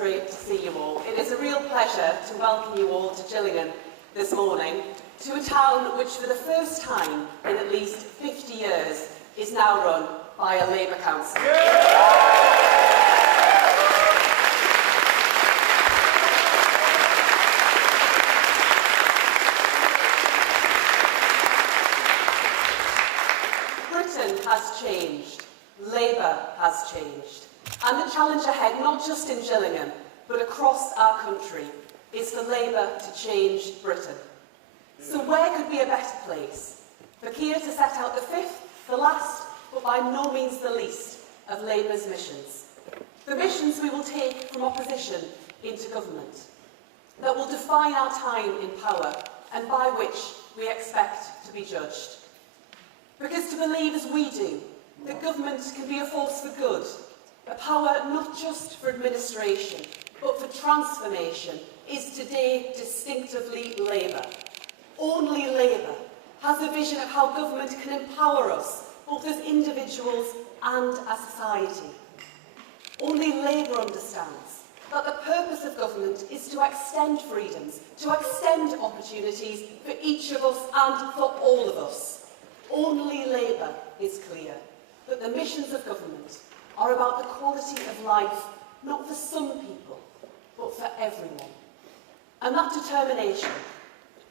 great to see you all. It is a real pleasure to welcome you all to Gillingham this morning, to a town which for the first time in at least 50 years is now run by a Labour council. Britain has changed. Labour has changed. And the challenge ahead, not just in Gillingham, but across our country, is for Labour to change Britain. So where could be a better place for Keir to set out the fifth, the last, but by no means the least, of Labour's missions? The missions we will take from opposition into government, that will define our time in power and by which we expect to be judged. Because to believe as we do, that government can be a force for good, a power not just for administration, but for transformation, is today distinctively Labour. Only Labour has a vision of how government can empower us, both as individuals and as society. Only Labour understands that the purpose of government is to extend freedoms, to extend opportunities for each of us and for all of us. Only Labour is clear that the missions of government are about the quality of life, not for some people, but for everyone. And that determination,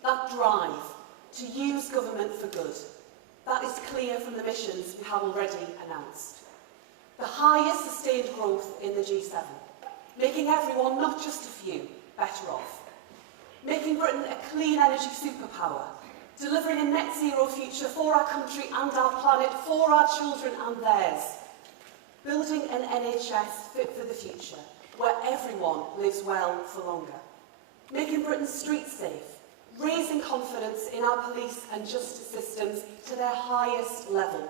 that drive to use government for good, that is clear from the missions we have already announced. The highest sustained growth in the G7, making everyone, not just a few, better off. Making Britain a clean energy superpower, delivering a net zero future for our country and our planet, for our children and theirs. Building an NHS fit for the future, where everyone lives well for longer. Making Britain's streets safe, raising confidence in our police and justice systems to their highest level.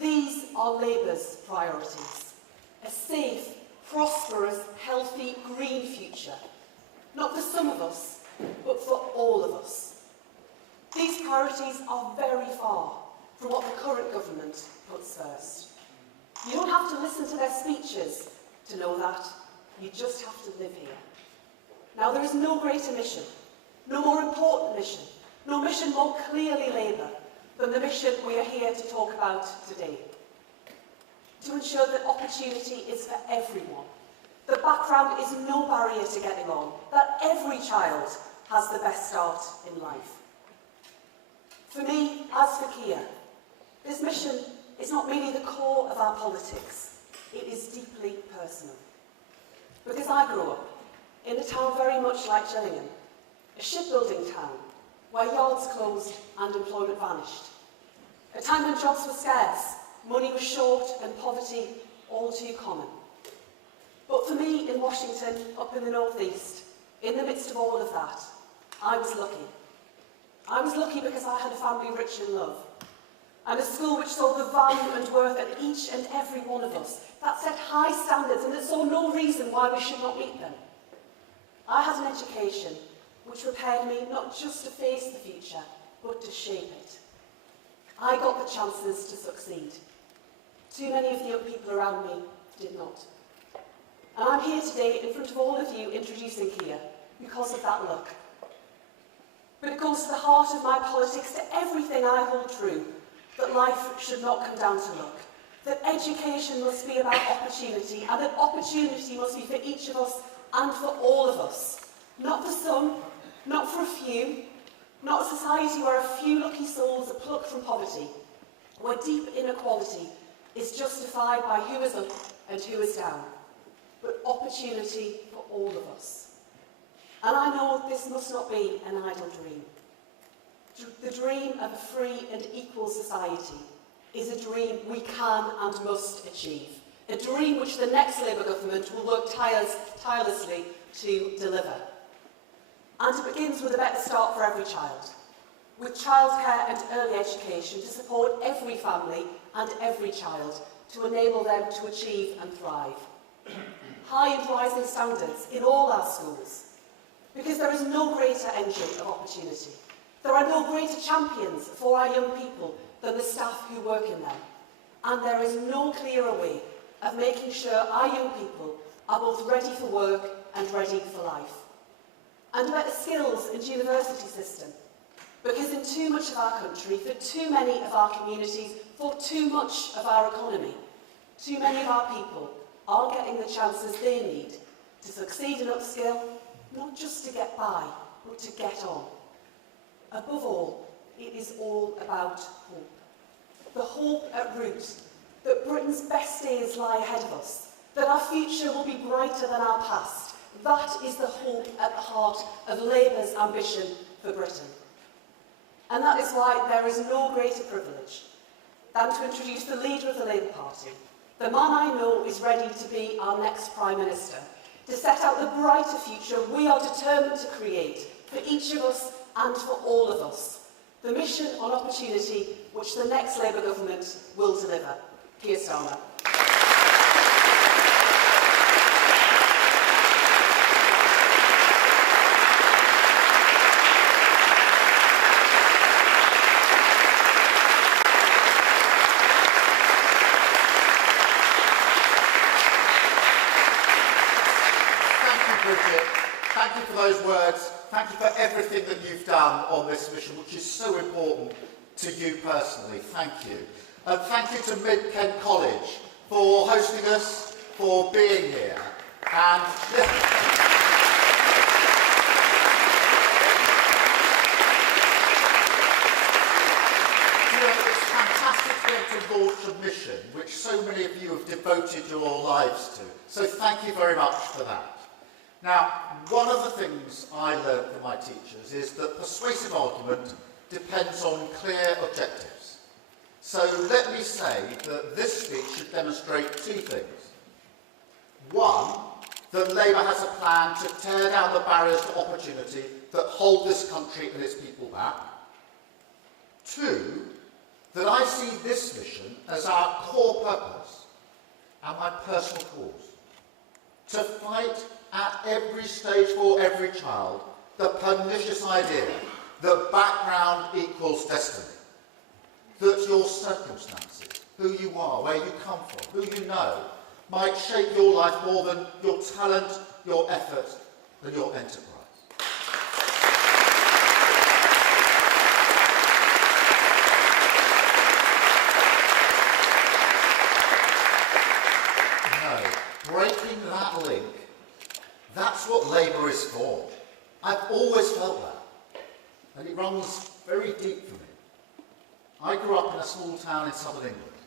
These are Labour's priorities. A safe, prosperous, healthy, green future. Not for some of us, but for all of us. These priorities are very far from what the current government puts first. You don't have to listen to their speeches to know that. You just have to live here. Now, there is no greater mission, no more important mission, no mission more clearly Labour than the mission we are here to talk about today. To ensure that opportunity is for everyone, that background is no barrier to getting on, that every child has the best start in life. For me, as for Keir, this mission is not merely the core of our politics, it is deeply personal. Because I grew up in a town very much like Gillingham, a shipbuilding town where yards closed and employment vanished. A time when jobs were scarce, money was short and poverty all too common. But for me in Washington, up in the northeast, in the midst of all of that, I was lucky. I was lucky because I had a family rich in love, and a school which saw the value and worth in each and every one of us, that set high standards and that saw no reason why we should not meet them. I had an education which prepared me not just to face the future, but to shape it. I got the chances to succeed. Too many of the young people around me did not. And I'm here today in front of all of you introducing Keir because of that luck. But it goes to the heart of my politics, to everything I hold true, that life should not come down to luck, that education must be about opportunity, and that opportunity must be for each of us and for all of us. Not for some, not for a few, not a society where a few lucky souls are plucked from poverty, where deep inequality is justified by who is up and who is down, but opportunity for all of us. And I know this must not be an idle dream. The dream of a free and equal society is a dream we can and must achieve. A dream which the next Labour government will work tirelessly to deliver. And it begins with a better start for every child, with childcare and early education to support every family and every child, to enable them to achieve and thrive. High and rising standards in all our schools, because there is no greater engine of opportunity. There are no greater champions for our young people than the staff who work in them. And there is no clearer way of making sure our young people are both ready for work and ready for life. And a better skills and university system. Because in too much of our country, for too many of our communities, for too much of our economy, too many of our people aren't getting the chances they need to succeed and upskill, not just to get by, but to get on. Above all, it is all about hope. The hope at root that Britain's best days lie ahead of us, that our future will be brighter than our past. That is the hope at the heart of Labour's ambition for Britain. And that is why there is no greater privilege than to introduce the leader of the Labour Party, the man I know is ready to be our next Prime Minister, to set out the brighter future we are determined to create for each of us and for all of us. The mission on opportunity which the next Labour government will deliver. Keir Starmer. Thank you for those words. Thank you for everything that you've done on this mission, which is so important to you personally. Thank you. And thank you to Mid-Kent College for hosting us, for being here. And it's fantastic to be able to launch a mission which so many of you have devoted your lives to. So thank you very much for that. Now, one of the things I learned from my teachers is that persuasive argument depends on clear objectives. So let me say that this speech should demonstrate two things. One, that Labour has a plan to tear down the barriers to opportunity that hold this country and its people back. Two, that I see this mission as our core purpose and my personal cause. To fight at every stage for every child the pernicious idea that background equals destiny. That your circumstances, who you are, where you come from, who you know, might shape your life more than your talent, your effort, and your enterprise. No, breaking that link, that's what Labour is for. I've always felt that, and it runs very deep for me. I grew up in a small town in southern England.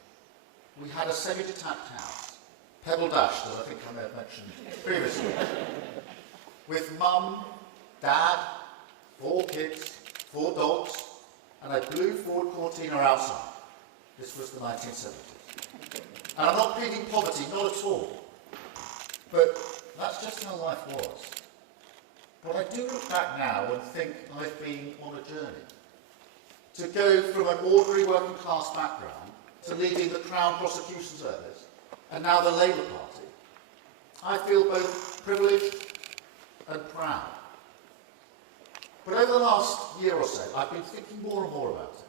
We had a semi-detached house, Pebble Dashed, as I think I may have mentioned previously, with mum, dad, 4 kids, 4 dogs, and a blue Ford Cortina outside. This was the 1970s. And I'm not pleading poverty, not at all. But that's just how life was. But I do look back now and think I've been on a journey. To go from an ordinary working class background to leading the Crown Prosecution Service and now the Labour Party, I feel both privileged and proud. But over the last year or so, I've been thinking more and more about it.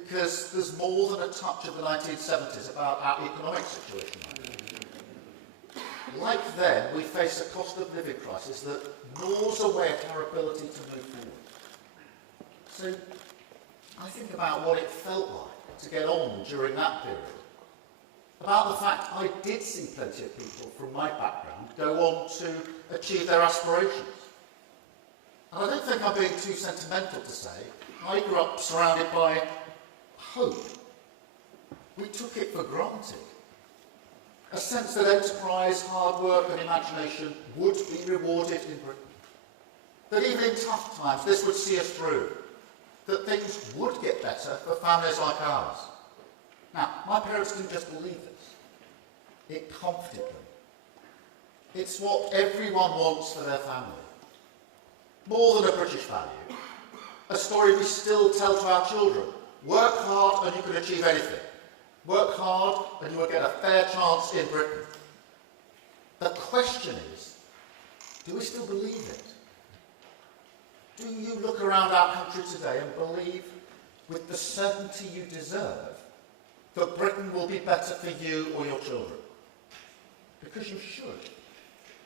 Because there's more than a touch of the 1970s about our economic situation now. Like then, we face a cost of living crisis that gnaws away at our ability to move forward. So I think about what it felt like to get on during that period. About the fact I did see plenty of people from my background go on to achieve their aspirations. And I don't think I'm being too sentimental to say I grew up surrounded by hope. We took it for granted. A sense that enterprise, hard work and imagination would be rewarded in Britain. That even in tough times this would see us through. That things would get better for families like ours. Now, my parents didn't just believe this. It comforted them. It's what everyone wants for their family. More than a British value. A story we still tell to our children. Work hard and you can achieve anything. Work hard and you will get a fair chance in Britain. The question is, do we still believe it? Do you look around our country today and believe, with the certainty you deserve, that Britain will be better for you or your children? because you should.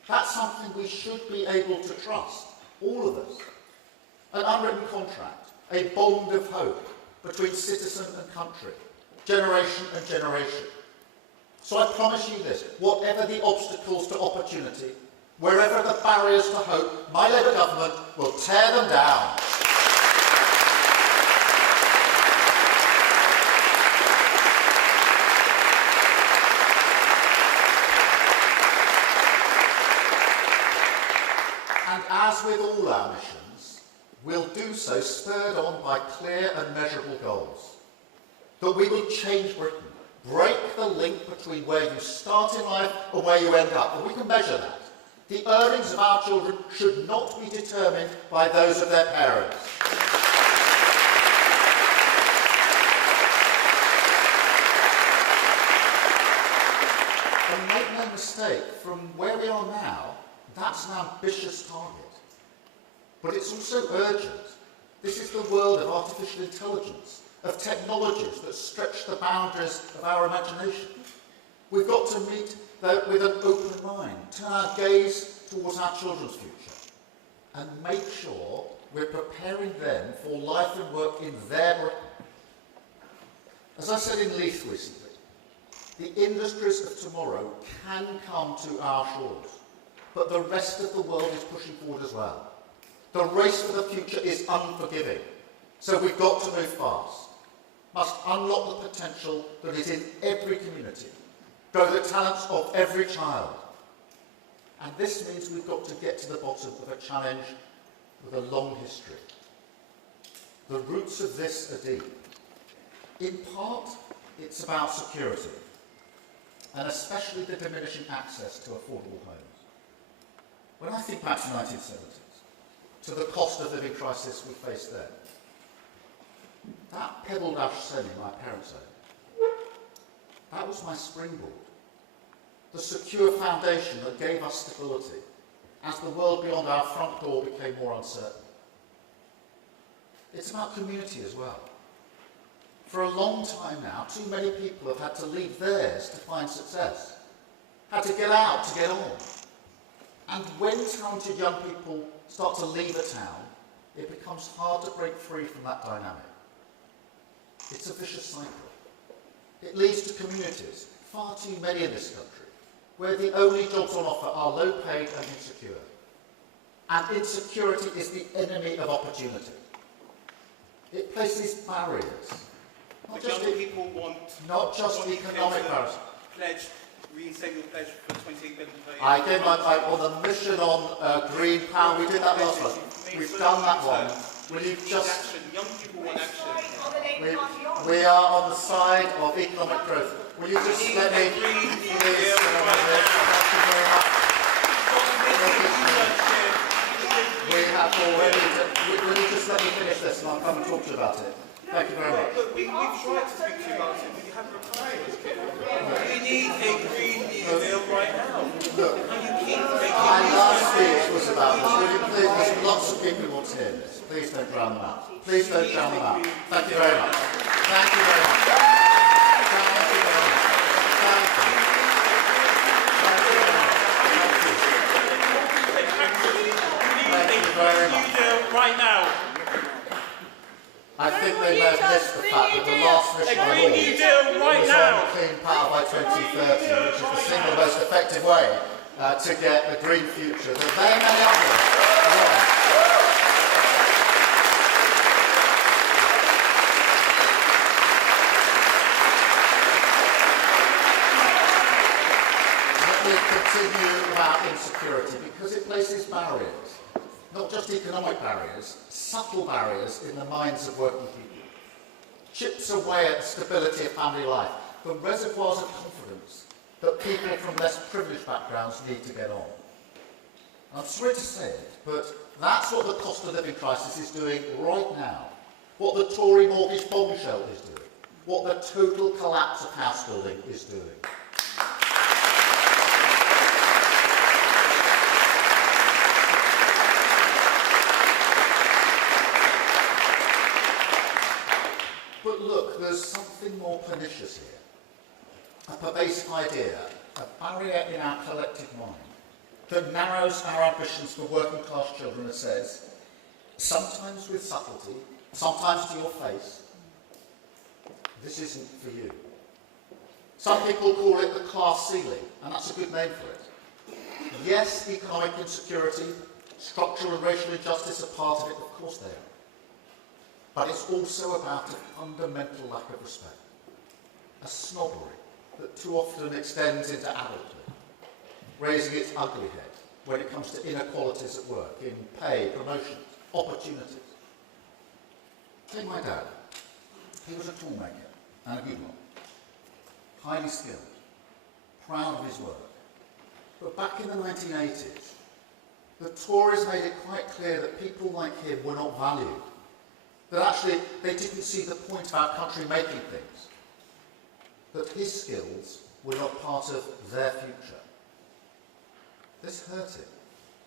That's something we should be able to trust, all of us. An unwritten contract, a bond of hope between citizen and country, generation and generation. So I promise you this, whatever the obstacles to opportunity, wherever the barriers to hope, my Labour government will tear them down. And as with all our missions, we'll do so spurred on by clear and measurable goals. That we will change Britain, break the link between where you start in life and where you end up, and we can measure that. The earnings of our children should not be determined by those of their parents. And make no mistake, from where we are now, that's an ambitious target. But it's also urgent. This is the world of artificial intelligence, of technologies that stretch the boundaries of our imagination. We've got to meet that with an open mind, turn our gaze towards our children's future, and make sure we're preparing them for life and work in their Britain. As I said in Leith recently, the industries of tomorrow can come to our shores, but the rest of the world is pushing forward as well. The race for the future is unforgiving, so we've got to move fast. Must unlock the potential that is in every community, grow the talents of every child. And this means we've got to get to the bottom of a challenge with a long history. The roots of this are deep. In part, it's about security, and especially the diminishing access to affordable homes. When I think back to the 1970s, to the cost of living crisis we faced then, that pebbled ash semi my parents owned, that was my springboard. The secure foundation that gave us stability as the world beyond our front door became more uncertain. It's about community as well. For a long time now, too many people have had to leave theirs to find success, had to get out to get on. And when talented young people start to leave a town, it becomes hard to break free from that dynamic. It's a vicious cycle. It leads to communities, far too many in this country, where the only jobs on offer are low paid and insecure. And insecurity is the enemy of opportunity. It places barriers. Not just economic barriers. Reinstate your pledge for 28 billion per year. I gave my on the mission on green power. We did that last one. We've done that one. Will you just? Action. Young people want action. We are on the side of economic growth. Will you just let me please? Thank you very much. We have already. Will you just let me finish this and I'll come and talk to you about it? Thank you very much. Look, we've tried to speak to you about it, but you haven't replied. We need a Green New Deal right now. Look, and you keep making my last speech was about this. Will you please, there's lots of people who want to hear this. Please don't drown them out. Please don't drown them out. Thank you very much. Thank you very much. Thank you very much. Thank you. Thank you very much. Thank you very much. Right now. I think they may have missed the fact that the last mission of all was on clean power by 2030, which is the single most effective way to get a green future. There are very many others. Let me continue about insecurity because it places barriers. Not just economic barriers, subtle barriers in the minds of working people. Chips away at the stability of family life, the reservoirs of confidence that people from less privileged backgrounds need to get on. I'm sorry to say it, but that's what the cost of living crisis is doing right now. What the Tory mortgage bombshell is doing. What the total collapse of house building is doing. But look, there's something more pernicious here. A pervasive idea a barrier in our collective mind that narrows our ambitions for working class children and says, sometimes with subtlety, sometimes to your face, this isn't for you. Some people call it the class ceiling, and that's a good name for it. Yes, economic insecurity, structural and racial injustice are part of it, of course they are. But it's also about a fundamental lack of respect, a snobbery that too often extends into adulthood, raising its ugly head when it comes to inequalities at work, in pay, promotions, opportunities. Take my dad. He was a toolmaker and a good one, highly skilled, proud of his work. But back in the 1980s, the Tories made it quite clear that people like him were not valued, that actually they didn't see the point of our country making things, that his skills were not part of their future. This hurt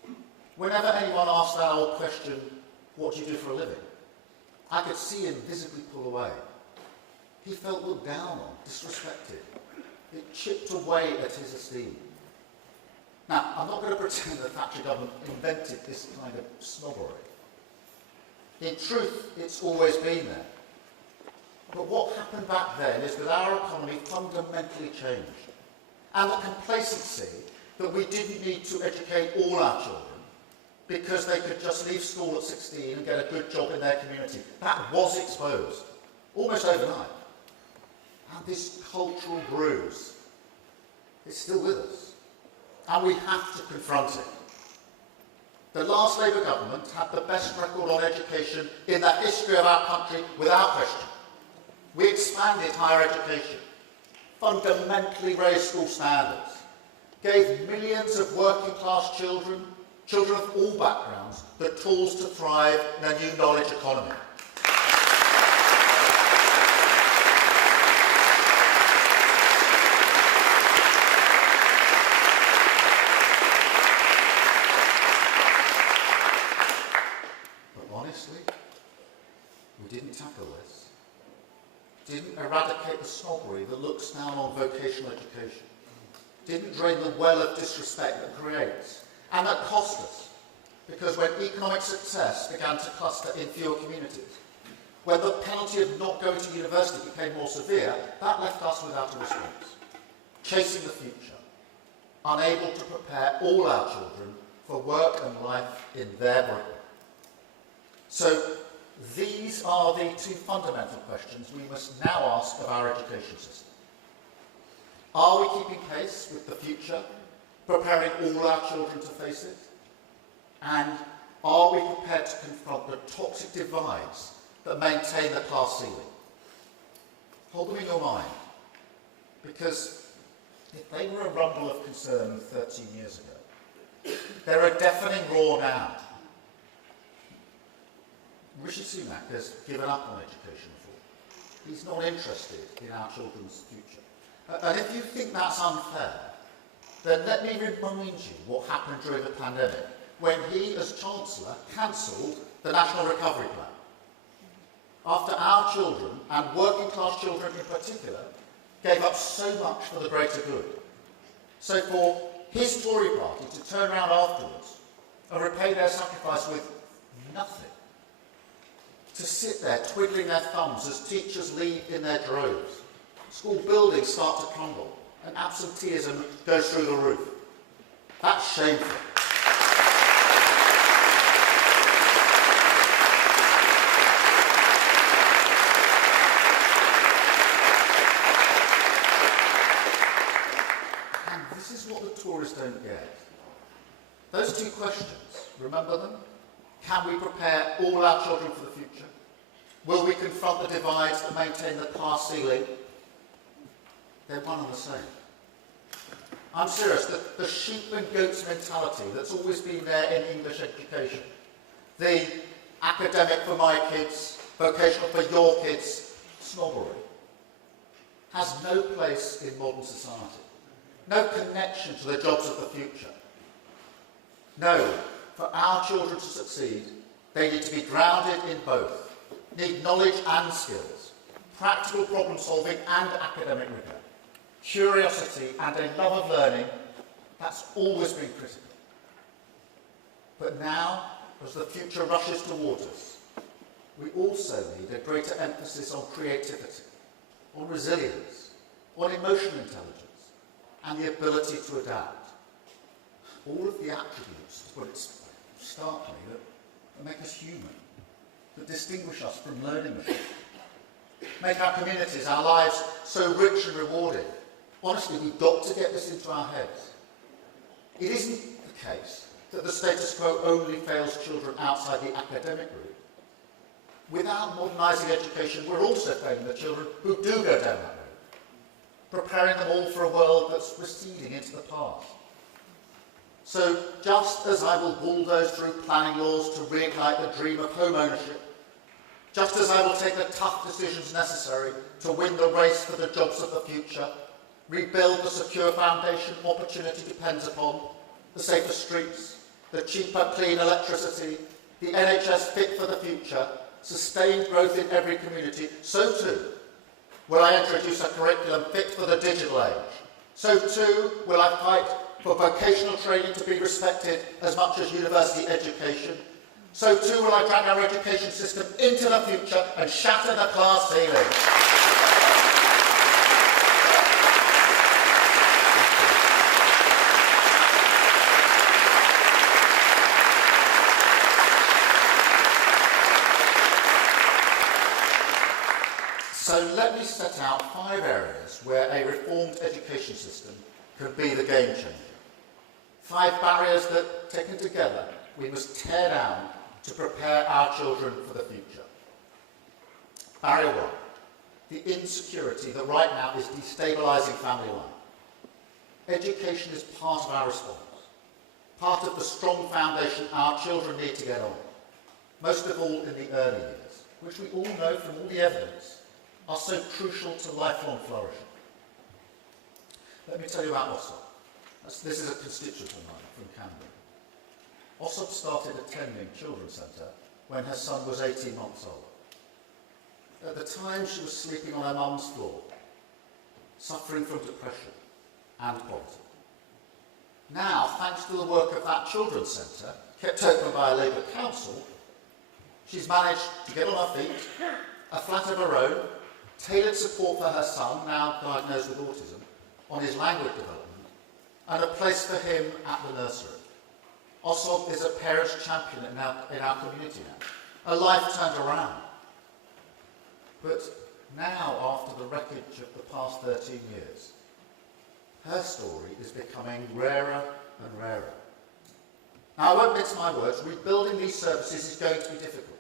him. Whenever anyone asked that old question, what do you do for a living? I could see him visibly pull away. He felt looked down on, disrespected. It chipped away at his esteem. Now, I'm not going to pretend the Thatcher government invented this kind of snobbery. In truth, it's always been there. But what happened back then is that our economy fundamentally changed. And the complacency that we didn't need to educate all our children because they could just leave school at 16 and get a good job in their community, that was exposed, almost overnight. And this cultural bruise is still with us. And we have to confront it. The last Labour government had the best record on education in the history of our country, without question. We expanded higher education, fundamentally raised school standards, gave millions of working class children of all backgrounds, the tools to thrive in a new knowledge economy. Didn't tackle this, didn't eradicate the snobbery that looks down on vocational education, didn't drain the well of disrespect that creates, and that cost us, because when economic success began to cluster in fewer communities, when the penalty of not going to university became more severe, that left us without a response, chasing the future, unable to prepare all our children for work and life in their Britain. So, these are the two fundamental questions we must now ask of our education system. Are we keeping pace with the future, preparing all our children to face it? And are we prepared to confront the toxic divides that maintain the class ceiling? Hold them in your mind, because if they were a rumble of concern 13 years ago, they're a deafening roar now. Rishi Sunak has given up on education reform. He's not interested in our children's future. And if you think that's unfair, then let me remind you what happened during the pandemic when he, as Chancellor, cancelled the National Recovery Plan. After our children, and working class children in particular, gave up so much for the greater good. So for his Tory party to turn around afterwards and repay their sacrifice with nothing, to sit there twiddling their thumbs as teachers leave in their droves, school buildings start to crumble, and absenteeism goes through the roof. That's shameful. And this is what the Tories don't get. Those two questions, remember them? Can we prepare all our children for the future? Will we confront the divides that maintain the class ceiling? They're one and the same. I'm serious, the sheep and goats mentality that's always been there in English education, the academic for my kids, vocational for your kids, snobbery, has no place in modern society. No connection to the jobs of the future. No. For our children to succeed, they need to be grounded in both, need knowledge and skills, practical problem solving and academic rigour. curiosity and a love of learning, that's always been critical. But now, as the future rushes towards us, we also need a greater emphasis on creativity, on resilience, on emotional intelligence, and the ability to adapt. All of the attributes, to put it starkly, that make us human, that distinguish us from learning machines, make our communities, our lives so rich and rewarding. Honestly, we've got to get this into our heads. It isn't the case that the status quo only fails children outside the academic route. Without modernising education, we're also failing the children who do go down that road, preparing them all for a world that's receding into the past. So, just as I will bulldoze through planning laws to reignite the dream of home ownership, just as I will take the tough decisions necessary to win the race for the jobs of the future, rebuild the secure foundation opportunity depends upon, the safer streets, the cheaper clean electricity, the NHS fit for the future, sustained growth in every community, so too will I introduce a curriculum fit for the digital age. So too will I fight for vocational training to be respected as much as university education. So too will I drag our education system into the future and shatter the class ceiling. So let me set out 5 areas where a reformed education system could be the game changer. 5 barriers that, taken together, we must tear down to prepare our children for the future. Barrier 1, the insecurity that right now is destabilising family life. Education is part of our response, part of the strong foundation our children need to get on, most of all in the early years, which we all know from all the evidence are so crucial to lifelong flourishing. Let me tell you about Ossop. This is a constituent of mine from Camden. Ossop started attending Children's Centre when her son was 18 months old. At the time, she was sleeping on her mum's floor, suffering from depression and poverty. Now, thanks to the work of that Children's Centre, kept open by a Labour council, she's managed to get on her feet, a flat of her own, tailored support for her son, now diagnosed with autism, on his language development, and a place for him at the nursery. Ossop is a parent's champion in our community now. A life turned around. But now, after the wreckage of the past 13 years, her story is becoming rarer and rarer. Now, I won't mince my words, rebuilding these services is going to be difficult.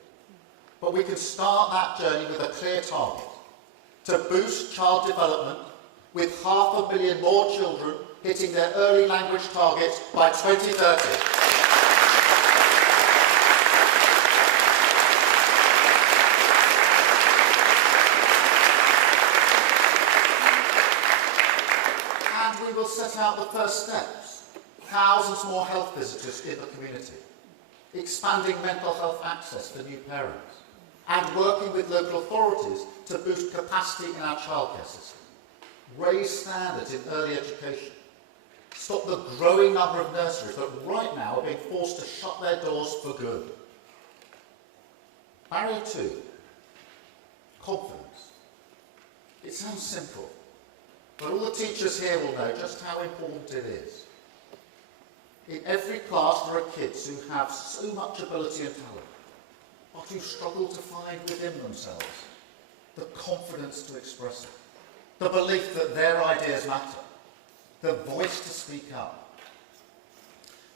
But we can start that journey with a clear target, to boost child development with 500,000 more children hitting their early language targets by 2030. And we will set out the first steps. Thousands more health visitors in the community, expanding mental health access for new parents, and working with local authorities to boost capacity in our childcare system, raise standards in early education, stop the growing number of nurseries that right now are being forced to shut their doors for good. Barrier 2, confidence. It sounds simple, but all the teachers here will know just how important it is. In every class there are kids who have so much ability and talent, but who struggle to find within themselves the confidence to express it, the belief that their ideas matter, the voice to speak up.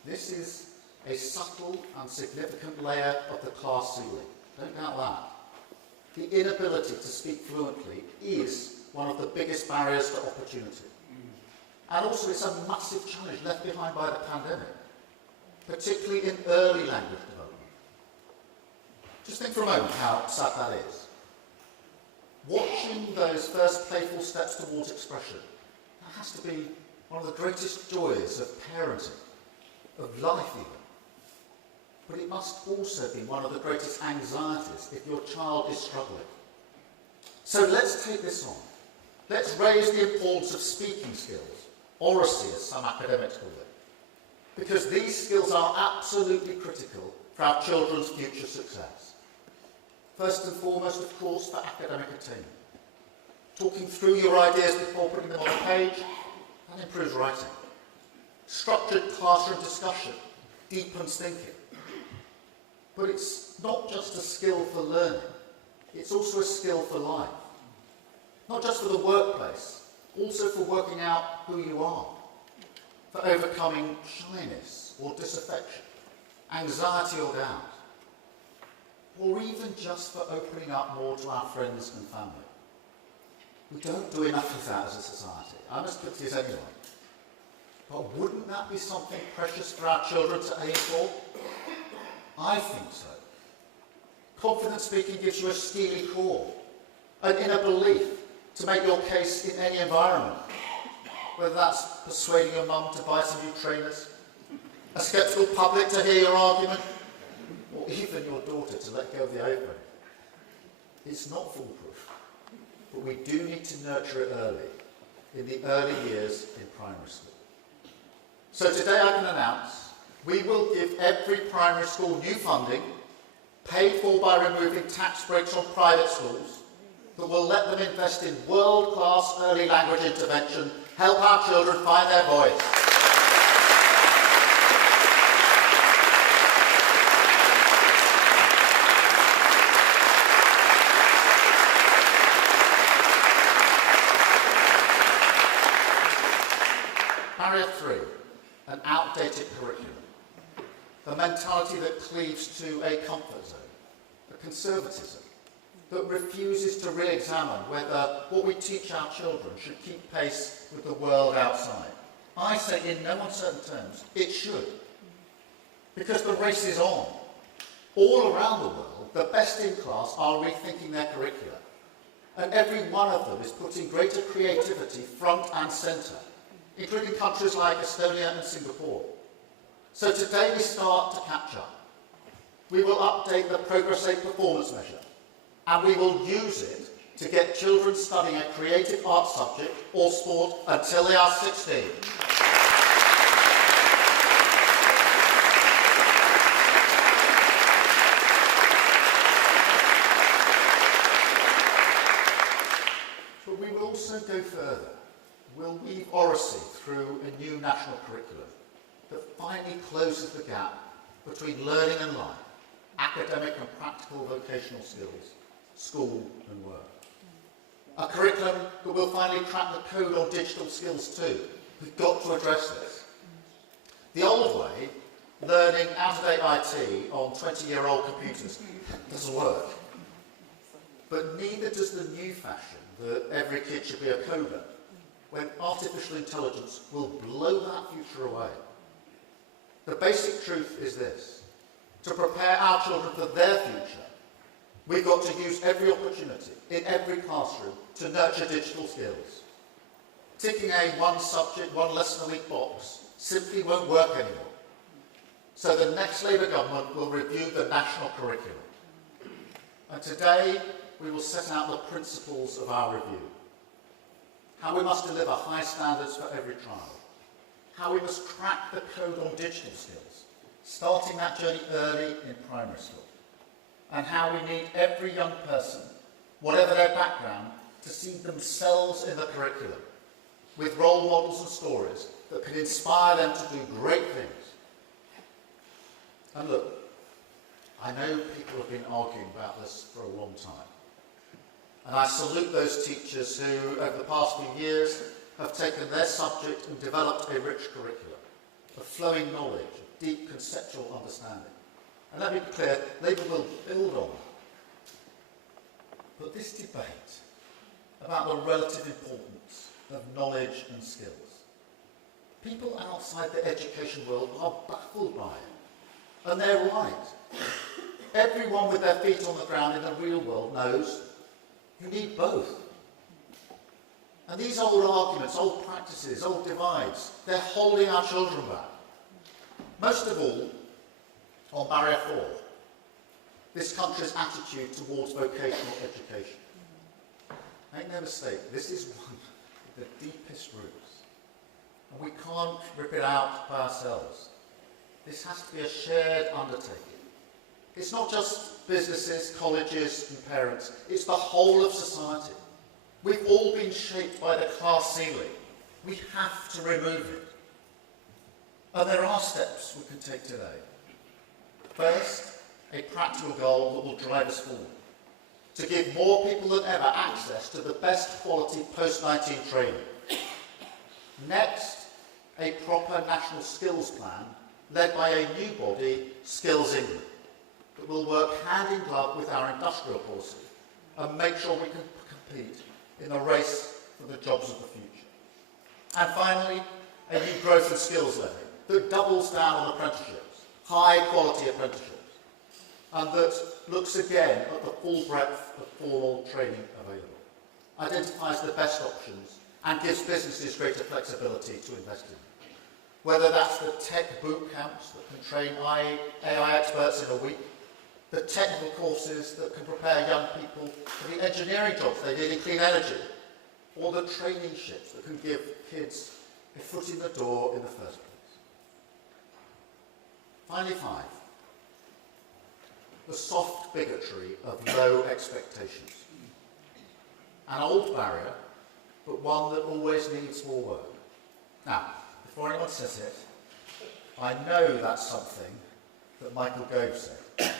This is a subtle and significant layer of the class ceiling, don't doubt that. The inability to speak fluently is one of the biggest barriers to opportunity. And also it's a massive challenge left behind by the pandemic, particularly in early language development. Just think for a moment how sad that is. Watching those first playful steps towards expression, that has to be one of the greatest joys of parenting, of life even. But it must also be one of the greatest anxieties if your child is struggling. So let's take this on Let's raise the importance of speaking skills, oracy as some academics call it, because these skills are absolutely critical for our children's future success. First and foremost, of course, for academic attainment. Talking through your ideas before putting them on a page, that improves writing. Structured classroom discussion deepens thinking. But it's not just a skill for learning, it's also a skill for life. Not just for the workplace, also for working out who you are, for overcoming shyness or disaffection, anxiety or doubt, or even just for opening up more to our friends and family. We don't do enough of that as a society. I must put this anyway. But wouldn't that be something precious for our children to aim for? I think so. Confident speaking gives you a steely core, an inner belief to make your case in any environment, whether that's persuading your mum to buy some new trainers, a sceptical public to hear your argument, or even your daughter to let go of the iPhone. It's not foolproof, but we do need to nurture it early, in the early years in primary school. So today I can announce we will give every primary school new funding, paid for by removing tax breaks on private schools, that will let them invest in world-class early language intervention, help our children find their voice. Barrier 3, an outdated curriculum. The mentality that cleaves to a comfort zone, a conservatism that refuses to re-examine whether what we teach our children should keep pace with the world outside. I say in no uncertain terms, it should. Because the race is on. All around the world, the best in class are rethinking their curricula. And every one of them is putting greater creativity front and centre, including countries like Estonia and Singapore. So today we start to catch up. We will update the Progress 8 performance measure, and we will use it to get children studying a creative art subject or sport until they are 16. But we will also go further. We'll weave oracy through a new national curriculum that finally closes the gap between learning and life, academic and practical vocational skills, school and work. A curriculum that will finally crack the code on digital skills too. We've got to address this. The old way, learning out-of-date IT on 20-year-old computers, doesn't work. But neither does the new fashion that every kid should be a coder, when artificial intelligence will blow that future away. The basic truth is this. To prepare our children for their future, we've got to use every opportunity in every classroom to nurture digital skills. Ticking a one subject, one lesson a week box simply won't work anymore. So the next Labour government will review the national curriculum. And today we will set out the principles of our review. How we must deliver high standards for every child. How we must crack the code on digital skills, starting that journey early in primary school. And how we need every young person, whatever their background, to see themselves in the curriculum, with role models and stories that can inspire them to do great things. And look, I know people have been arguing about this for a long time. And I salute those teachers who, over the past few years, have taken their subject and developed a rich curriculum, of flowing knowledge, of deep conceptual understanding. And let me be clear, Labour will build on that. But this debate about the relative importance of knowledge and skills, people outside the education world are baffled by it. And they're right. Everyone with their feet on the ground in the real world knows you need both. And these old arguments, old practices, old divides, they're holding our children back. Most of all, on barrier 4, this country's attitude towards vocational education. Make no mistake, this is one of the deepest roots. And we can't rip it out by ourselves. This has to be a shared undertaking. It's not just businesses, colleges and parents, it's the whole of society. We've all been shaped by the class ceiling. We have to remove it. And there are steps we can take today. First, a practical goal that will drive us forward. To give more people than ever access to the best quality post-19 training. Next, a proper national skills plan led by a new body, Skills England, that will work hand in glove with our industrial policy and make sure we can compete in the race for the jobs of the future. And finally, a new growth and skills levy that doubles down on apprenticeships, high quality apprenticeships, and that looks again at the full breadth of formal training available, identifies the best options and gives businesses greater flexibility to invest in. Whether that's the tech boot camps that can train AI experts in a week, the technical courses that can prepare young people for the engineering jobs they need in clean energy, or the traineeships that can give kids a foot in the door in the first place. Finally, 5. The soft bigotry of low expectations. An old barrier, but one that always needs more work. Now, before anyone says it, I know that's something that Michael Gove said.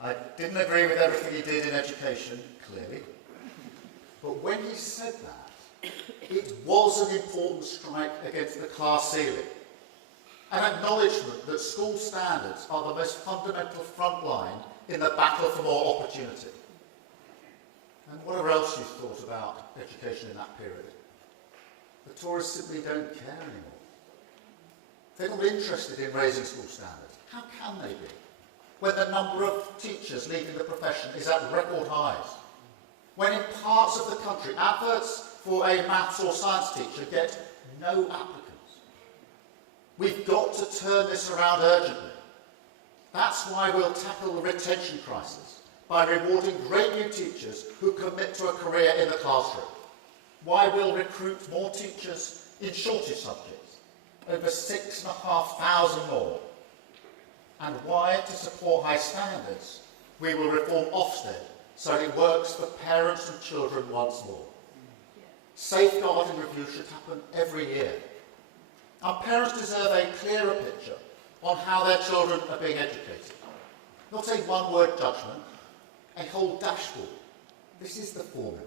I didn't agree with everything he did in education, clearly, but when he said that, it was an important strike against the class ceiling, an acknowledgement that school standards are the most fundamental front line in the battle for more opportunity. And whatever else you thought about education in that period, the Tories simply don't care anymore. They're not interested in raising school standards. How can they be, when the number of teachers leaving the profession is at record highs? When in parts of the country, adverts for a maths or science teacher get no applicants. We've got to turn this around urgently. That's why we'll tackle the retention crisis by rewarding great new teachers who commit to a career in the classroom. Why we'll recruit more teachers in shortage subjects, over 6,500 more. And why, to support high standards, we will reform Ofsted so it works for parents and children once more. Safeguarding review should happen every year. Our parents deserve a clearer picture on how their children are being educated. Not a one-word judgment, a whole dashboard. This is the formula.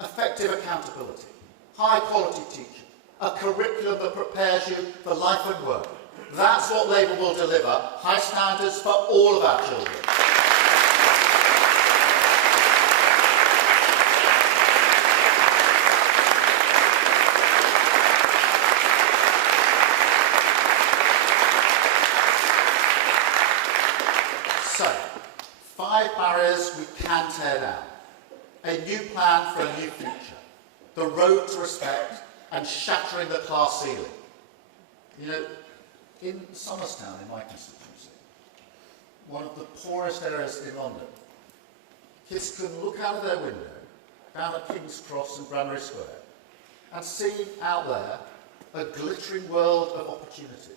Effective accountability, high-quality teaching, a curriculum that prepares you for life and work. That's what Labour will deliver, high standards for all of our children. So, 5 barriers we can tear down. A new plan for a new future. The road to respect and shattering the class ceiling. You know, in Somerstown, in my constituency, one of the poorest areas in London, kids can look out of their window down at King's Cross and Granary Square and see out there a glittering world of opportunity.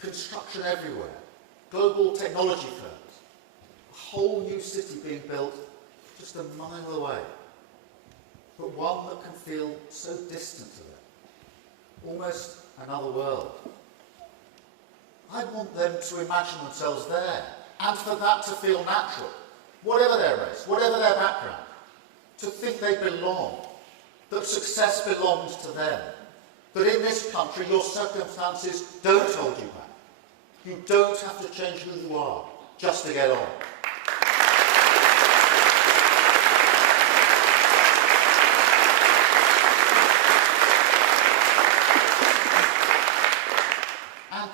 Construction everywhere, global technology firms, a whole new city being built just a mile away, but one that can feel so distant to them, almost another world. I want them to imagine themselves there, and for that to feel natural, whatever their race, whatever their background, to think they belong, that success belongs to them, that in this country your circumstances don't hold you back. You don't have to change who you are just to get on.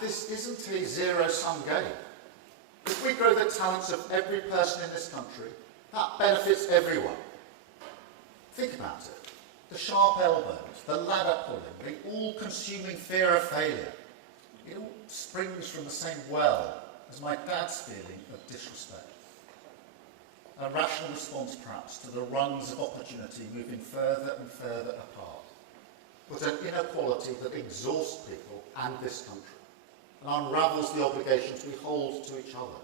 This isn't a zero-sum game. If we grow the talents of every person in this country, that benefits everyone. Think about it. The sharp elbows, the ladder pulling, the all-consuming fear of failure. It all springs from the same well as my dad's feeling of disrespect. a rational response perhaps to the rungs of opportunity moving further and further apart, but an inequality that exhausts people and this country and unravels the obligations we hold to each other.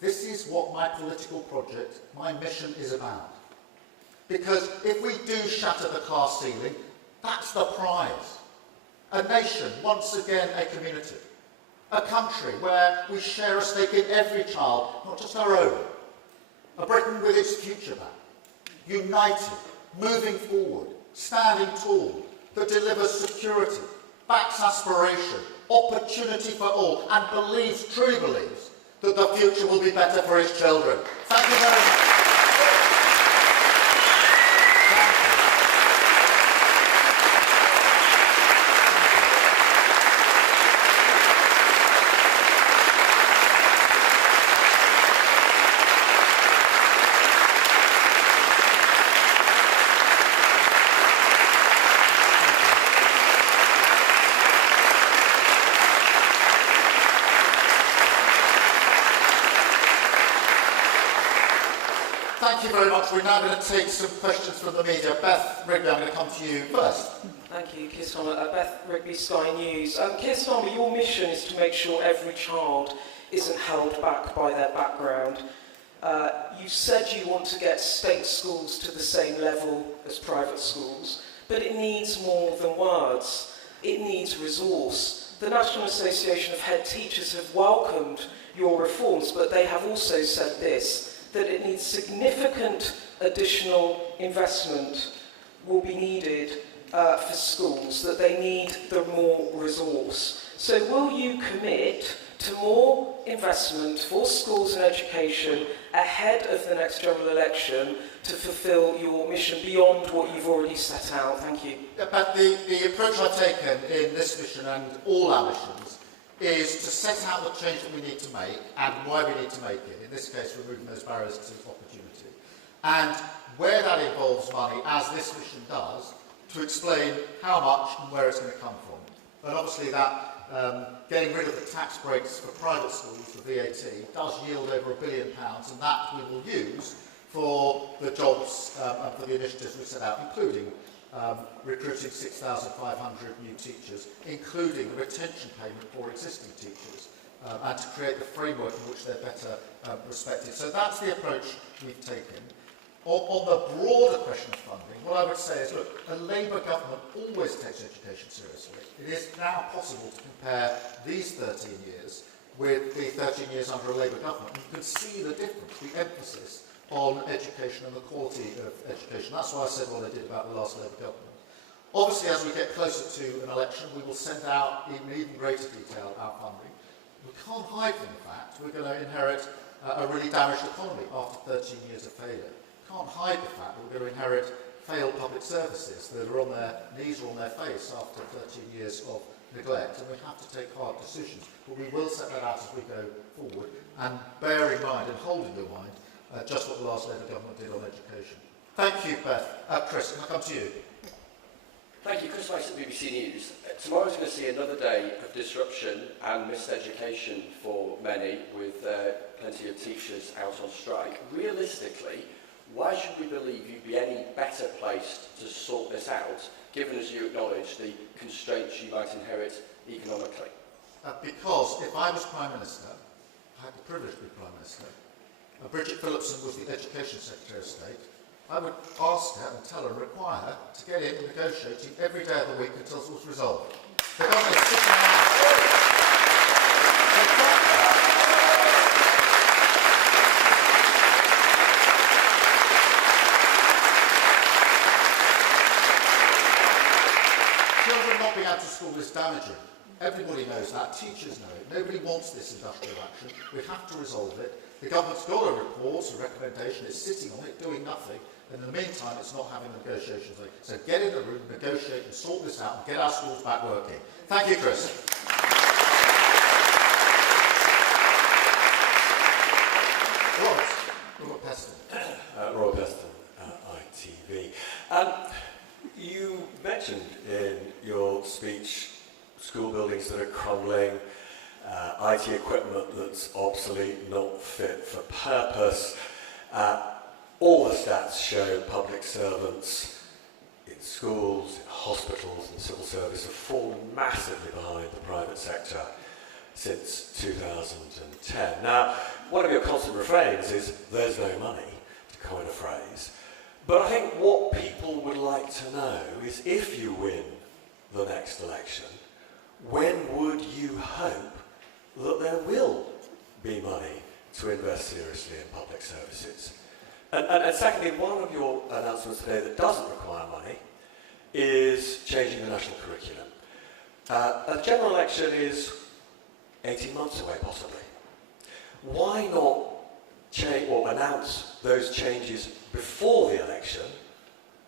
This is what my political project, my mission is about. Because if we do shatter the class ceiling, that's the prize. A nation, once again a community. A country where we share a stake in every child, not just our own. A Britain with its future back. United, moving forward, standing tall, that delivers security, backs aspiration, opportunity for all, and truly believes, that the future will be better for its children. Thank you very much. Thank you very much. We're now going to take some questions from the media. Beth Rigby, I'm going to come to you first. Thank you, Keir Starmer. Beth Rigby, Sky News. Keir Starmer, your mission is to make sure every child isn't held back by their background. You said you want to get state schools to the same level as private schools, but it needs more than words. It needs resource. The National Association of Head Teachers have welcomed your reforms, but they have also said this, that it needs significant additional investment will be needed for schools, that they need the more resource. So will you commit to more investment for schools and education ahead of the next general election to fulfil your mission beyond what you've already set out? Thank you. But the approach I've taken in this mission and all our missions is to set out the change that we need to make and why we need to make it. In this case, removing those barriers to opportunity. And where that involves money, as this mission does, to explain how much and where it's going to come from. And obviously that getting rid of the tax breaks for private schools, the VAT, does yield over £1 billion, and that we will use for the jobs and for the initiatives we set out, including recruiting 6,500 new teachers, including the retention payment for existing teachers, and to create the framework in which they're better respected. So that's the approach we've taken. On the broader question of funding, what I would say is, look, a Labour government always takes education seriously. It is now possible to compare these 13 years with the 13 years under a Labour government. You can see the difference, the emphasis on education and the quality of education. That's why I said what I did about the last Labour government. Obviously, as we get closer to an election, we will send out in even greater detail our funding. We can't hide from the fact we're going to inherit a really damaged economy after 13 years of failure. Can't hide the fact that we're going to inherit failed public services that are on their knees or on their face after 13 years of neglect, and we have to take hard decisions. But we will set that out as we go forward, and bear in mind and hold in your mind just what the last Labour government did on education. Thank you, Beth. Chris, can I come to you? Thank you, Chris Weiss at BBC News. Tomorrow's going to see another day of disruption and miseducation for many, with plenty of teachers out on strike. Realistically, why should we believe you'd be any better placed to sort this out, given, as you acknowledge, the constraints you might inherit economically? Because if I was Prime Minister, I had the privilege to be Prime Minister, Bridget Phillipson was the Education Secretary of State, I would ask her and tell her and require her to get in negotiating every day of the week until it was resolved. The government is sitting around. Children not being out to school is damaging. Everybody knows that. Teachers know it. Nobody wants this industrial action. We have to resolve it. The government's got a report, a recommendation. It's sitting on it, doing nothing. In the meantime, it's not having the negotiations. So get in the room, negotiate and sort this out and get our schools back working. Thank you, Chris. Robert Peston. Robert Peston, ITV. You mentioned in your speech school buildings that are crumbling, IT equipment that's obsolete, not fit for purpose. All the stats show public servants in schools, in hospitals and civil service have fallen massively behind the private sector since 2010. Now, one of your constant refrains is, there's no money, to coin a phrase. But I think what people would like to know is, if you win the next election, when would you hope that there will be money to invest seriously in public services? And secondly, one of your announcements today that doesn't require money is changing the national curriculum. A general election is 18 months away, possibly. Why not announce those changes before the election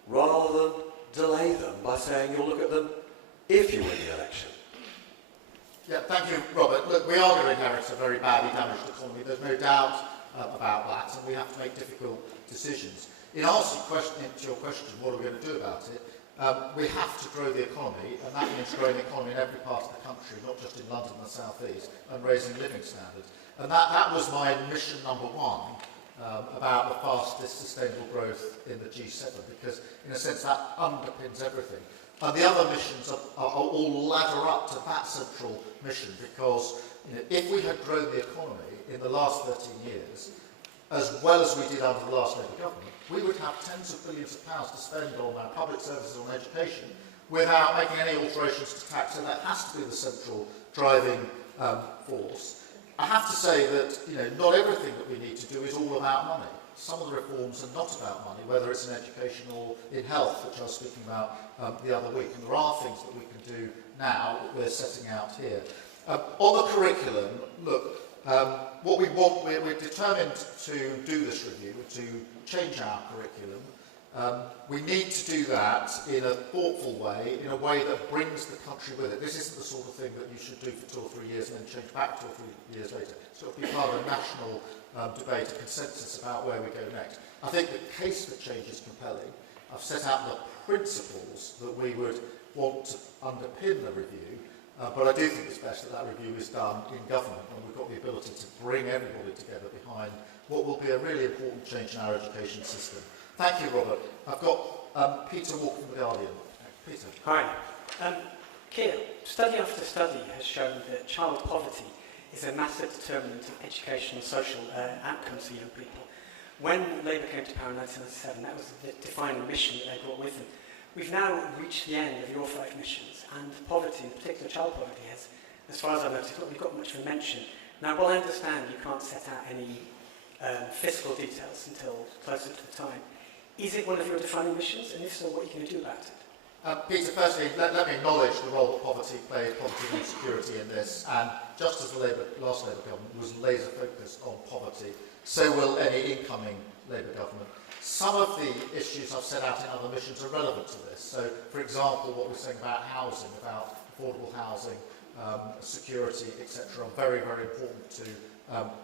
rather than delay them by saying you'll look at them if you win the election? Yeah, thank you, Robert. Look, we are going to inherit a very badly damaged economy. There's no doubt about that, and we have to make difficult decisions. In answer to your question, what are we going to do about it? We have to grow the economy, and that means growing the economy in every part of the country, not just in London and the South East, and raising living standards. And that was my mission number one about the fastest sustainable growth in the G7, because in a sense that underpins everything. And the other missions are all ladder up to that central mission, because if we had grown the economy in the last 13 years, as well as we did under the last Labour government, we would have tens of billions of pounds to spend on our public services, on education, without making any alterations to tax, and that has to be the central driving force. I have to say that not everything that we need to do is all about money. Some of the reforms are not about money, whether it's in education or in health, which I was speaking about the other week. And there are things that we can do now that we're setting out here. On the curriculum, look, what we want, we're determined to do this review, to change our curriculum. We need to do that in a thoughtful way, in a way that brings the country with it. This isn't the sort of thing that you should do for 2 or 3 years and then change back 2 or 3 years later. It's got to be part of a national debate, a consensus about where we go next. I think the case for change is compelling. I've set out the principles that we would want to underpin the review, but I do think it's best that that review is done in government, and we've got the ability to bring everybody together behind what will be a really important change in our education system. Thank you, Robert. I've got Peter Walker from The Guardian. Peter. Hi. Keir, study after study has shown that child poverty is a massive determinant of education and social outcomes for young people. When Labour came to power in 1997, that was the defining mission that they brought with them. We've now reached the end of your 5 missions, and poverty, in particular child poverty, has, as far as I noticed, not got much of a mention. Now, while I understand you can't set out any fiscal details until closer to the time, is it one of your defining missions, and if so, what are you going to do about it? Peter, firstly, let me acknowledge the role that poverty played, poverty and insecurity in this, and just as the last Labour government was laser focused on poverty, so will any incoming Labour government. Some of the issues I've set out in other missions are relevant to this. So, for example, what we're saying about housing, about affordable housing, security, etc., are very, very important to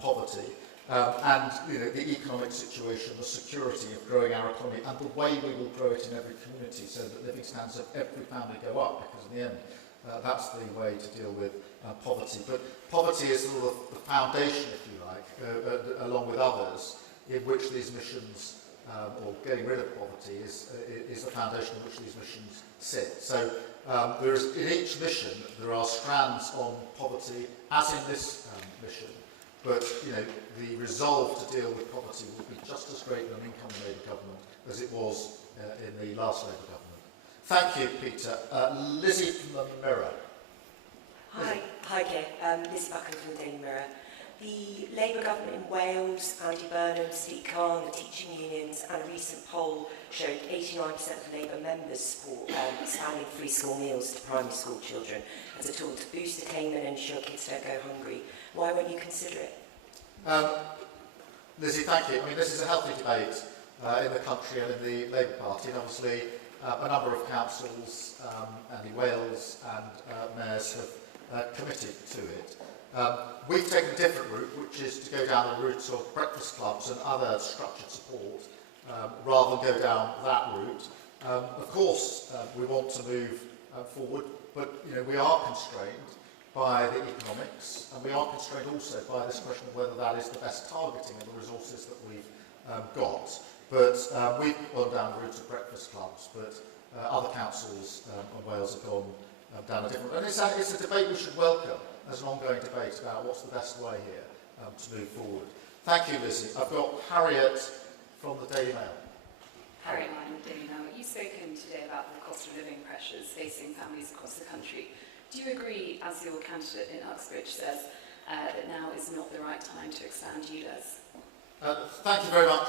poverty. And the economic situation, the security of growing our economy, and the way we will grow it in every community so that living standards of every family go up, because in the end, that's the way to deal with poverty. But poverty is sort of the foundation, if you like, along with others, in which these missions, or getting rid of poverty, is the foundation on which these missions sit. So in each mission, there are strands on poverty, as in this mission. But the resolve to deal with poverty will be just as great in an incoming Labour government as it was in the last Labour government. Thank you, Peter. Lizzie from the Mirror. Hi, Keir. Lizzie Buchan from the Daily Mirror. The Labour government in Wales, Andy Burnham, Steve Khan, the teaching unions, and a recent poll showed 89% of Labour members support expanding free school meals to primary school children as a tool to boost attainment and ensure kids don't go hungry. Why won't you consider it? Lizzie, thank you. I mean, this is a healthy debate in the country and in the Labour Party, and obviously a number of councils, Andy Wales and mayors have committed to it. We've taken a different route, which is to go down the route of breakfast clubs and other structured support, rather than go down that route. Of course, we want to move forward, but we are constrained by the economics, and we are constrained also by this question of whether that is the best targeting of the resources that we've got. But we've gone down the route of breakfast clubs, but other councils in Wales have gone down a different route. And it's a debate we should welcome as an ongoing debate about what's the best way here to move forward. Thank you, Lizzie. I've got Harriet from the Daily Mail. Harriet Ryan with Daily Mail. You've spoken today about the cost of living pressures facing families across the country. Do you agree, as your candidate in Uxbridge says, that now is not the right time to expand ULEZ? Thank you very much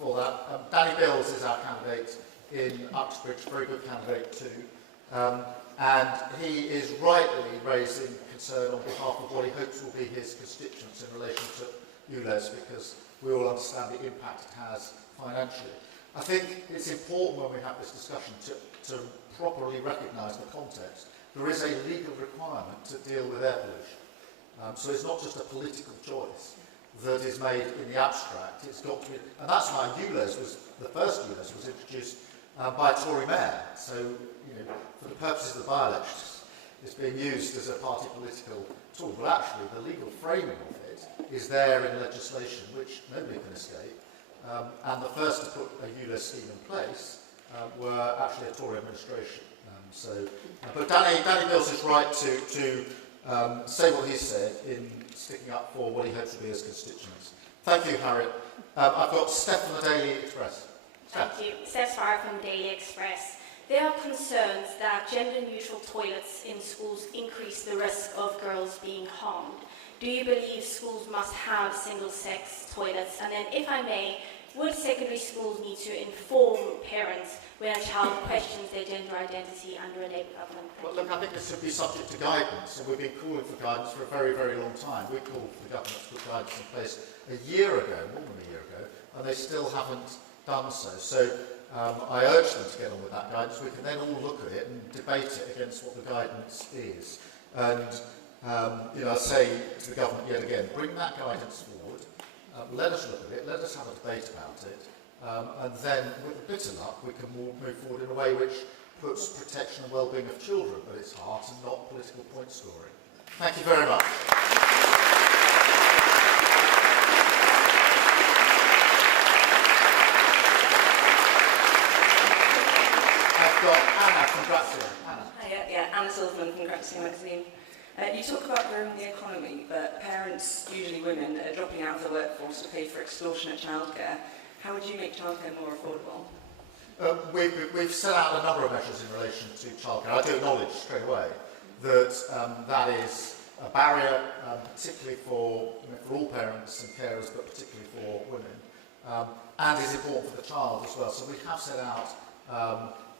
for that. Danny Bills is our candidate in Uxbridge, very good candidate too. And he is rightly raising concern on behalf of what he hopes will be his constituents in relation to ULEZ, because we all understand the impact it has financially. I think it's important when we have this discussion to properly recognise the context. There is a legal requirement to deal with air pollution. So it's not just a political choice that is made in the abstract. It's got to be, and that's why the first ULEZ was introduced by a Tory mayor. So, for the purposes of the by-elections, it's being used as a party political tool. But actually, the legal framing of it is there in legislation, which nobody can escape. And the first to put a ULEZ scheme in place were actually a Tory administration. But Danny Bills is right to say what he said in sticking up for what he hopes to be his constituents. Thank you, Harriet. I've got Steph from the Daily Express. Thank you. Steph Farah from the Daily Express. There are concerns that gender-neutral toilets in schools increase the risk of girls being harmed. Do you believe schools must have single-sex toilets? And then, if I may, would secondary schools need to inform parents when a child questions their gender identity under a Labour government? Well, look, I think this should be subject to guidance, and we've been calling for guidance for a very, very long time. We called for the government to put guidance in place a year ago, more than a year ago, and they still haven't done so. So I urge them to get on with that guidance. We can then all look at it and debate it against what the guidance is. And, I say to the government yet again, bring that guidance forward, let us look at it, let us have a debate about it, and then, with a bit of luck, we can move forward in a way which puts protection and well-being of children at its heart and not political point scoring. Thank you very much. I've got Anna from Grazia. Anna. Anna Silverman from Grazia magazine. You talk about growing the economy, but parents, usually women, are dropping out of the workforce to pay for extortionate childcare. How would you make childcare more affordable? We've set out a number of measures in relation to childcare. I do acknowledge straight away that that is a barrier, particularly for all parents and carers, but particularly for women, and is important for the child as well. So we have set out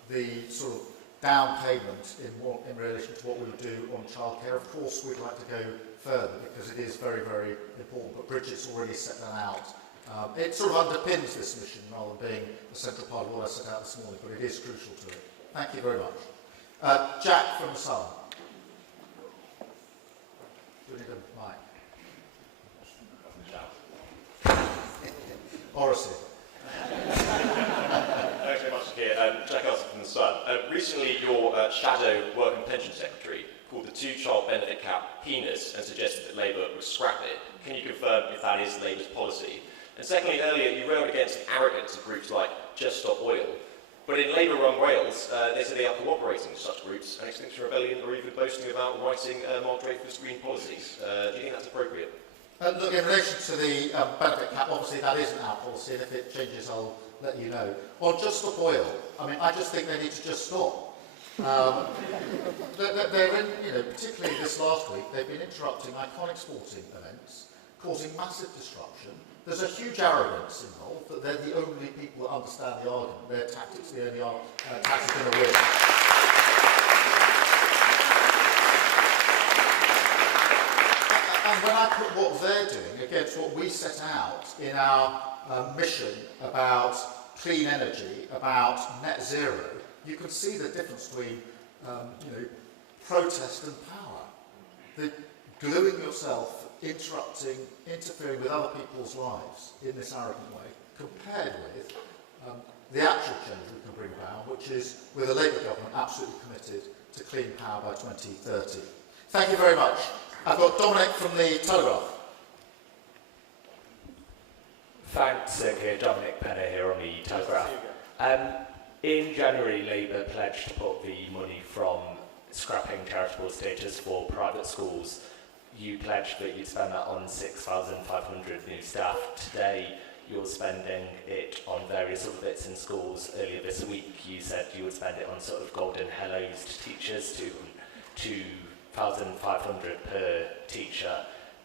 the sort of down payment in relation to what we would do on childcare. Of course, we'd like to go further because it is very, very important, but Bridget's already set that out. It sort of underpins this mission rather than being a central part of what I set out this morning, but it is crucial to it. Thank you very much. Jack from the Sun. Do we need a mic? Oracy. Thanks very much, Keir. Jack Elson from the Sun. Recently, your shadow work and pension secretary called the two-child benefit cap penis and suggested that Labour would scrap it. Can you confirm if that is Labour's policy? And secondly, earlier you railed against the arrogance of groups like Just Stop Oil. But in Labour-run Wales, they say they are cooperating with such groups, and Extinction Rebellion are even boasting about writing Mark Dreyfus green policies. Do you think that's appropriate? Look, in relation to the benefit cap, obviously that isn't our policy, and if it changes, I'll let you know. On Just Stop Oil, I just think they need to just stop. They're in, particularly this last week, they've been interrupting iconic sporting events, causing massive disruption. There's a huge arrogance involved that they're the only people that understand the argument. Their tactics, the only tactics going to win. And when I put what they're doing against what we set out in our mission about clean energy, about net zero, you can see the difference between, protest and power. The gluing yourself, interrupting, interfering with other people's lives in this arrogant way, compared with the actual change we can bring about, which is, with a Labour government, absolutely committed to clean power by 2030. Thank you very much. I've got Dominic from the Telegraph. Thanks, Sir Keir. Dominic Penner here on the Telegraph. In January, Labour pledged to put the money from scrapping charitable status for private schools. You pledged that you'd spend that on 6,500 new staff. Today, you're spending it on various other bits in schools. Earlier this week, you said you would spend it on sort of golden hellos to teachers, to 2,500 per teacher.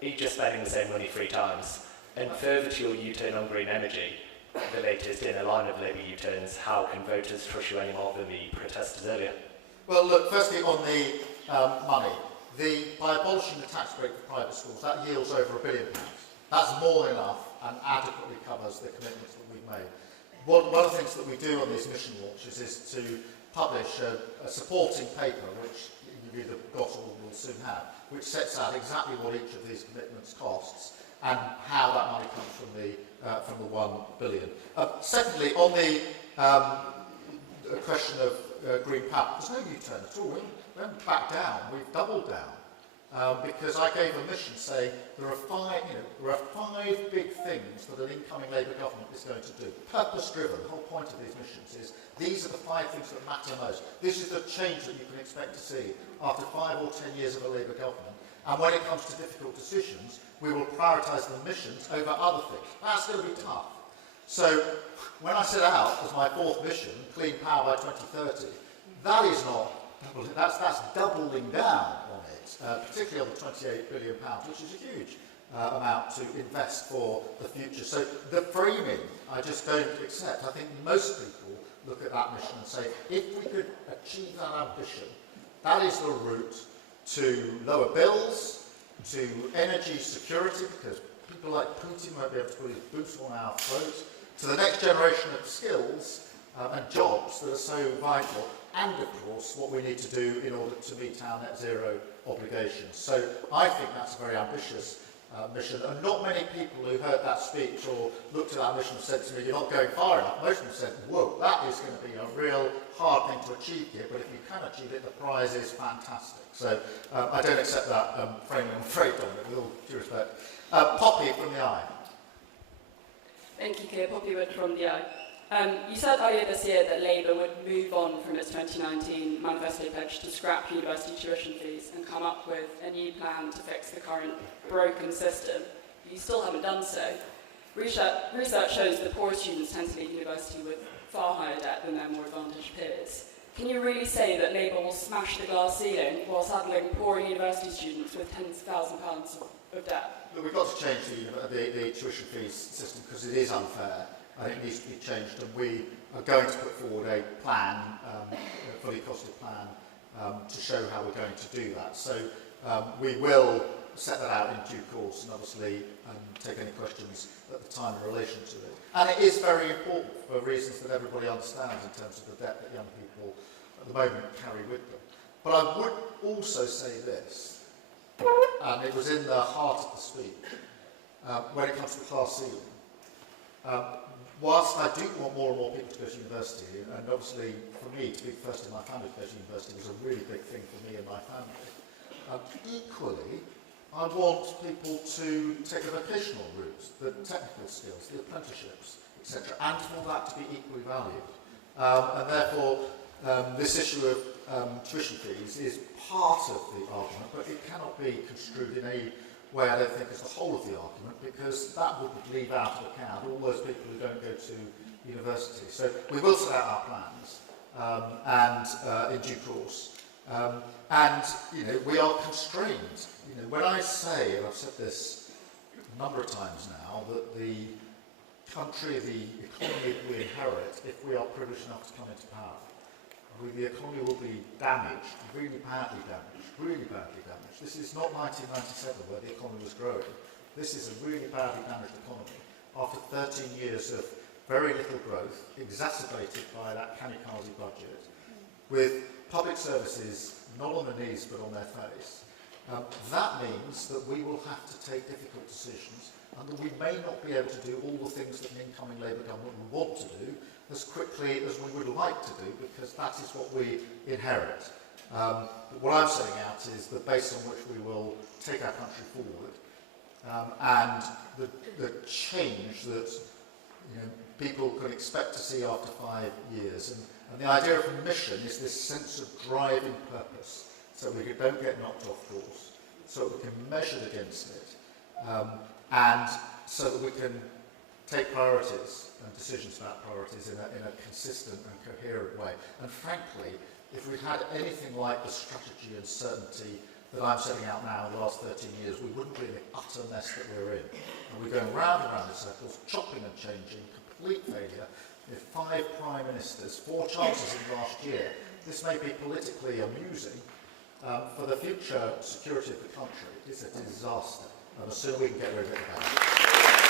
Are you just spending the same money 3 times? And further to your U-turn on green energy, the latest in a line of Labour U-turns, how can voters trust you any more than the protesters earlier? Well, look, firstly on the money, by abolishing the tax break for private schools, that yields over £1 billion. That's more than enough and adequately covers the commitments that we've made. One of the things that we do on these mission launches is to publish a supporting paper, which you've either got or will soon have, which sets out exactly what each of these commitments costs and how that money comes from the £1 billion. Secondly, on the question of green power, there's no U-turn at all. We haven't backed down, we've doubled down. Because I gave a mission saying there are 5 big things that an incoming Labour government is going to do. Purpose-driven, the whole point of these missions is these are the 5 things that matter most. This is the change that you can expect to see after 5 or 10 years of a Labour government. And when it comes to difficult decisions, we will prioritise the missions over other things. That's going to be tough. So when I set out as my 4th mission, clean power by 2030, that is not, that's doubling down on it, particularly on the £28 billion, which is a huge amount to invest for the future. So the framing, I just don't accept. I think most people look at that mission and say, if we could achieve that ambition, that is the route to lower bills, to energy security, because people like Putin won't be able to put his boots on our throats, to the next generation of skills and jobs that are so vital, and of course what we need to do in order to meet our net zero obligations. So I think that's a very ambitious mission, and not many people who heard that speech or looked at that mission said to me, you're not going far enough. Most of them said, whoa, that is going to be a real hard thing to achieve here, but if you can achieve it, the prize is fantastic. So I don't accept that framing, I'm afraid, Dominic, with all due respect. Poppy from the Eye. Thank you, Keir. Poppy Wood from the Eye. You said earlier this year that Labour would move on from its 2019 manifesto pledge to scrap university tuition fees and come up with a new plan to fix the current broken system. You still haven't done so. Research shows that poorer students tend to leave university with far higher debt than their more advantaged peers. Can you really say that Labour will smash the glass ceiling while saddling poorer university students with tens of thousands of pounds of debt? Look, we've got to change the tuition fees system because it is unfair. I think it needs to be changed, and we are going to put forward a plan, a fully costed plan, to show how we're going to do that. So we will set that out in due course, and obviously take any questions at the time in relation to it. And it is very important for reasons that everybody understands in terms of the debt that young people at the moment carry with them. But I would also say this, and it was in the heart of the speech, when it comes to class ceiling. Whilst I do want more and more people to go to university, and obviously for me to be the first in my family to go to university was a really big thing for me and my family, equally I want people to take the vocational routes, the technical skills, the apprenticeships, etc., and for that to be equally valued. And therefore, this issue of tuition fees is part of the argument, but it cannot be construed in a way I don't think is the whole of the argument, because that would leave out of account all those people who don't go to university. So we will set out our plans in due course. And we are constrained. When I say, and I've said this a number of times now, that the country, the economy we inherit, if we are privileged enough to come into power, the economy will be damaged, really badly damaged, really badly damaged. This is not 1997 where the economy was growing. This is a really badly damaged economy after 13 years of very little growth, exacerbated by that kamikaze budget, with public services not on their knees but on their face. That means that we will have to take difficult decisions, and that we may not be able to do all the things that an incoming Labour government would want to do as quickly as we would like to do, because that is what we inherit. But what I'm setting out is the base on which we will take our country forward, and the change that people can expect to see after 5 years. And the idea of mission is this sense of driving purpose, so we don't get knocked off course, so we can measure against it, and so that we can take priorities and decisions about priorities in a consistent and coherent way. And frankly, if we'd had anything like the strategy and certainty that I'm setting out now in the last 13 years, we wouldn't be in the utter mess that we're in. And we're going round and round in circles, chopping and changing, complete failure. With 5 prime ministers, 4 chancellors in the last year, this may be politically amusing. For the future security of the country, it's a disaster. And the sooner we can get rid of it, the better.